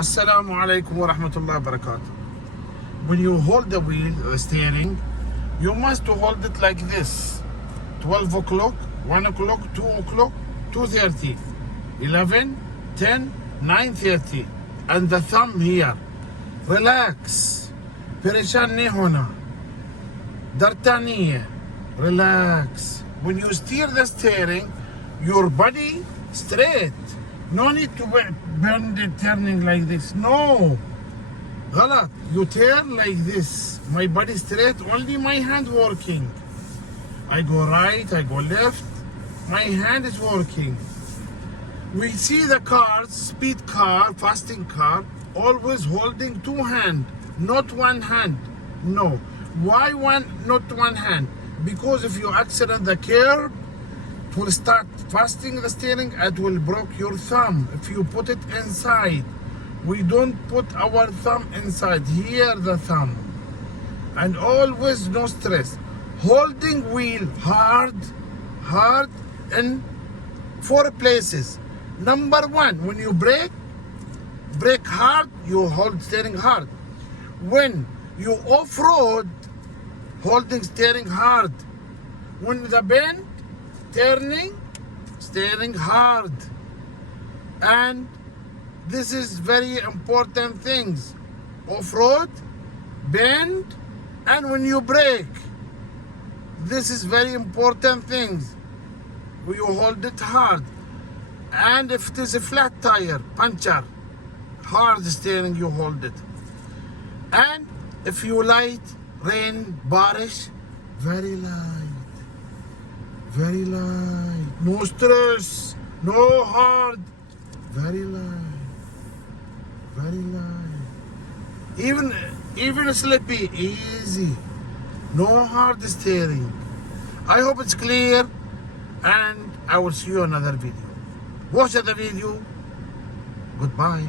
Assalamu alaikum wa rahmatullahi wa barakatuh. When you hold the wheel, the steering, you must hold it like this. 12 o'clock, 1 o'clock, 2 o'clock, 2:30, 11, 10, 9:30. And the thumb here. Relax. Pereshan nahi hona. Darta nahi hai. Relax. When you steer the steering, your body straight. No need to bend it, turning like this. No. Galat. You turn like this. My body straight, only my hand working. I go right, I go left. My hand is working. We see the cars, speed car, fasting car, always holding two hands, not one hand. No. Why not one hand? Because if you accident the curb, it will start fasting the steering, it will break your thumb if you put it inside. We don't put our thumb inside. Here the thumb. And always no stress. Holding wheel hard in 4 places. Number 1, when you brake hard, you hold steering hard. When you off-road, holding steering hard. When the bend, turning, steering hard. And this is very important things. Off-road, bend, and when you brake. This is very important things. You hold it hard. And if it is a flat tire, puncture, hard steering, you hold it. And if you light, rain, barish, very light. Very light. No stress. No hard. Very light. Very light. Even slippy. Easy. No hard steering. I hope it's clear. And I will see you in another video. Watch the video. Goodbye.